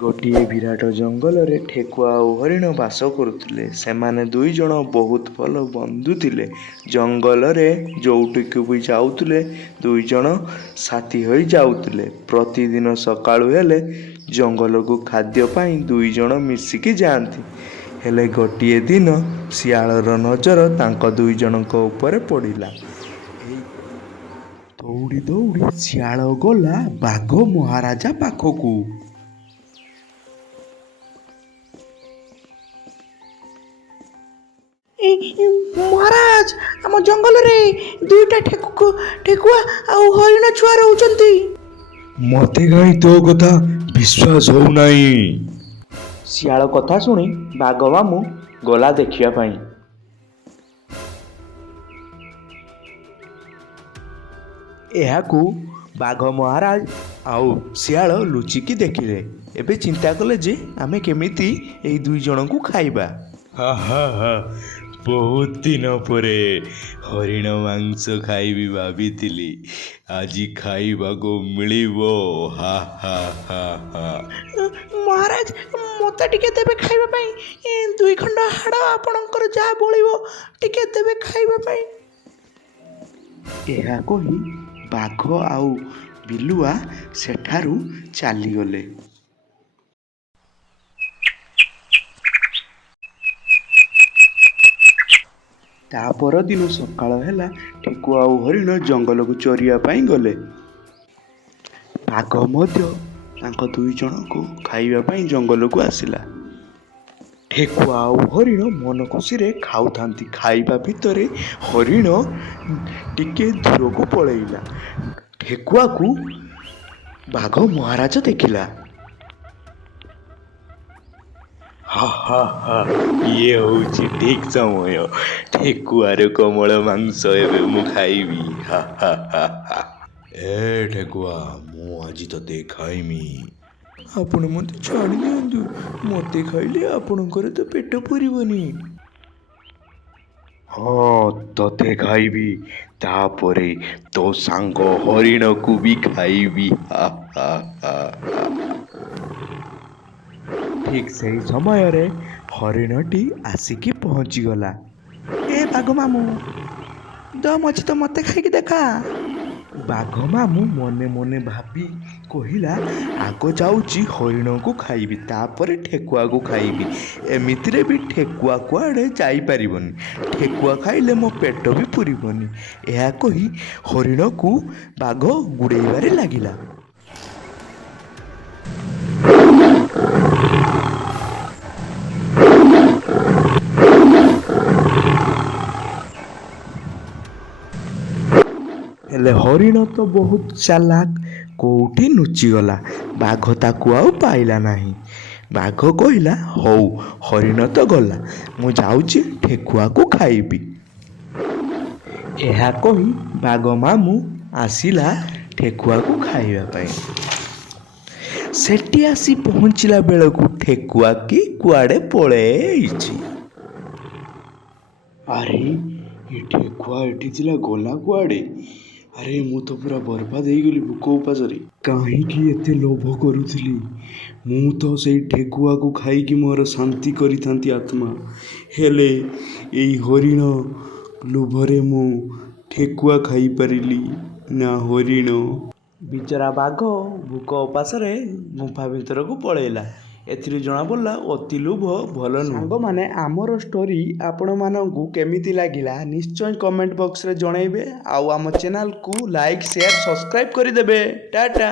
ଗୋଟିଏ ବିରାଟ ଜଙ୍ଗଲରେ ଠେକୁଆ ଓ ହରିଣ ବାସ କରୁଥିଲେ। ସେମାନେ ଦୁଇ ଜଣ ବହୁତ ଭଲ ବନ୍ଧୁ ଥିଲେ। ଜଙ୍ଗଲରେ ଯୋଉଠିକୁ ବି ଯାଉଥିଲେ ଦୁଇ ଜଣ ସାଥୀ ହୋଇ ଯାଉଥିଲେ। ପ୍ରତିଦିନ ସକାଳୁ ହେଲେ ଜଙ୍ଗଲକୁ ଖାଦ୍ୟ ପାଇଁ ଦୁଇ ଜଣ ମିଶିକି ଯାଆନ୍ତି। ହେଲେ ଗୋଟିଏ ଦିନ ଶିଆଳର ନଜର ତାଙ୍କ ଦୁଇ ଜଣଙ୍କ ଉପରେ ପଡ଼ିଲା। ଦୌଡ଼ି ଦୌଡ଼ି ଶିଆଳ ଗଲା ବାଘ ମହାରାଜା ପାଖକୁ। ମହାରାଜ, ଆମ ଜଙ୍ଗଲରେ ଦୁଇଟା ଠେକୁଆ ଆଉ ହରିଣ ଛୁଆ ରହୁଛନ୍ତି। ମତେ କାହିଁ ତୋ କଥା ବିଶ୍ୱାସ ହଉନାହିଁ। ଶିଆଳ କଥା ଶୁଣି ବାଘ ମାମୁଁ ଗଲା ଦେଖିବା ପାଇଁ। ଏହାକୁ ବାଘ ମହାରାଜ ଆଉ ଶିଆଳ ଲୁଚିକି ଦେଖିଲେ। ଏବେ ଚିନ୍ତା କଲେ ଯେ ଆମେ କେମିତି ଏଇ ଦୁଇ ଜଣଙ୍କୁ ଖାଇବା। ବହୁତ ଦିନ ପରେ ହରିଣ ମାଂସ ଖାଇବି ଭାବିଥିଲି, ଆଜି ଖାଇବାକୁ ମିଳିବ। ମହାରାଜ, ମତେ ଟିକେ ଦେବେ ଖାଇବା ପାଇଁ। ଦୁଇ ଖଣ୍ଡ ହାଡ଼ ଆପଣଙ୍କର ଯାହା ବଳିବ ଟିକେ ଦେବେ ଖାଇବା ପାଇଁ। ଏହା କହି ବାଘ ଆଉ ବିଲୁଆ ସେଠାରୁ ଚାଲିଗଲେ। ତା ପରଦିନ ସକାଳ ହେଲା, ଠେକୁଆ ଆଉ ହରିଣ ଜଙ୍ଗଲକୁ ଚରିବା ପାଇଁ ଗଲେ। ବାଘ ମଧ୍ୟ ତାଙ୍କ ଦୁଇ ଜଣଙ୍କୁ ଖାଇବା ପାଇଁ ଜଙ୍ଗଲକୁ ଆସିଲା। ଠେକୁଆ ଆଉ ହରିଣ ମନ ଖୁସିରେ ଖାଉଥାନ୍ତି। ଖାଇବା ଭିତରେ ହରିଣ ଟିକେ ଦୂରକୁ ପଳେଇଲା। ଠେକୁଆକୁ ବାଘ ମହାରାଜ ଦେଖିଲା। ଇଏ ହଉଛି ଠିକ ସମୟ। ଠେକୁଆର କୋମଳ ମାଂସ ଏବେ ମୁଁ ଖାଇବି। ଏ ଠେକୁଆ, ମୁଁ ଆଜି ତତେ ଖାଇମି। ଆପଣ ମୋତେ ଛାଡ଼ି ଦିଅନ୍ତୁ। ମୋତେ ଖାଇଲେ ଆପଣଙ୍କର ତ ପେଟ ପୁରିବନି। ହଁ, ତତେ ଖାଇବି, ତାପରେ ତୋ ସାଙ୍ଗ ହରିଣକୁ ବି ଖାଇବି। ଠିକ୍ ସେହି ସମୟରେ ହରିଣଟି ଆସିକି ପହଞ୍ଚିଗଲା। ଏ ବାଘ ମାମୁଁ, ଦମ ଅଛି ତ ମତେ ଖାଇକି ଦେଖା। ବାଘ ମାମୁଁ ମନେ ମନେ ଭାବି କହିଲା, ଆଗ ଯାଉଛି ହରିଣକୁ ଖାଇବି, ତାପରେ ଠେକୁଆକୁ ଖାଇବି। ଏମିତିରେ ବି ଠେକୁଆ କୁଆଡ଼େ ଯାଇପାରିବନି। ଠେକୁଆ ଖାଇଲେ ମୋ ପେଟ ବି ପୁରିବନି। ଏହା କହି ହରିଣକୁ ବାଘ ଗୁଡ଼େଇବାରେ ଲାଗିଲା। ହେଲେ ହରିଣ ତ ବହୁତ ଚାଲାକ, କୋଉଠି ଲୁଚିଗଲା। ବାଘ ତାକୁ ଆଉ ପାଇଲା ନାହିଁ। ବାଘ କହିଲା, ହଉ, ହରିଣ ତ ଗଲା, ମୁଁ ଯାଉଛି ଠେକୁଆକୁ ଖାଇବି। ଏହା କହି ବାଘ ମାମୁଁ ଆସିଲା ଠେକୁଆକୁ ଖାଇବା ପାଇଁ। ସେଠି ଆସି ପହଞ୍ଚିଲା ବେଳକୁ ଠେକୁଆ କି କୁଆଡ଼େ ପଳେଇଛି। ଆରେ, ଏ ଠେକୁଆ ଏଠି ଥିଲା, ଗଲା କୁଆଡ଼େ? ଆରେ, ମୁଁ ତ ପୁରା ବର୍ବାଦ ହେଇଗଲି ଭୋକ ଉପାସରେ। କାହିଁକି ଏତେ ଲୋଭ କରୁଥିଲି? ମୁଁ ତ ସେଇ ଠେକୁଆକୁ ଖାଇକି ମୋର ଶାନ୍ତି କରିଥାନ୍ତି ଆତ୍ମା। ହେଲେ ଏଇ ହରିଣ ଲୋଭରେ ମୁଁ ଠେକୁଆ ଖାଇପାରିଲି ନା ହରିଣ। ବିଚରା ବାଘ ଭୋକ ଉପାସରେ ଗୁମ୍ଫା ଭିତରକୁ ପଳେଇଲା। ଏଥିରୁ ଜଣାପଡ଼ିଲା ଅତି ଲୋଭ ଭଲ ନୁହେଁ। ସାଙ୍ଗମାନେ, ଆମର ଷ୍ଟୋରି ଆପଣମାନଙ୍କୁ କେମିତି ଲାଗିଲା ନିଶ୍ଚୟ କମେଣ୍ଟ ବକ୍ସରେ ଜଣାଇବେ। ଆଉ ଆମ ଚ୍ୟାନେଲକୁ ଲାଇକ୍, ସେୟାର, ସବସ୍କ୍ରାଇବ୍ କରିଦେବେ। ଟାଟା।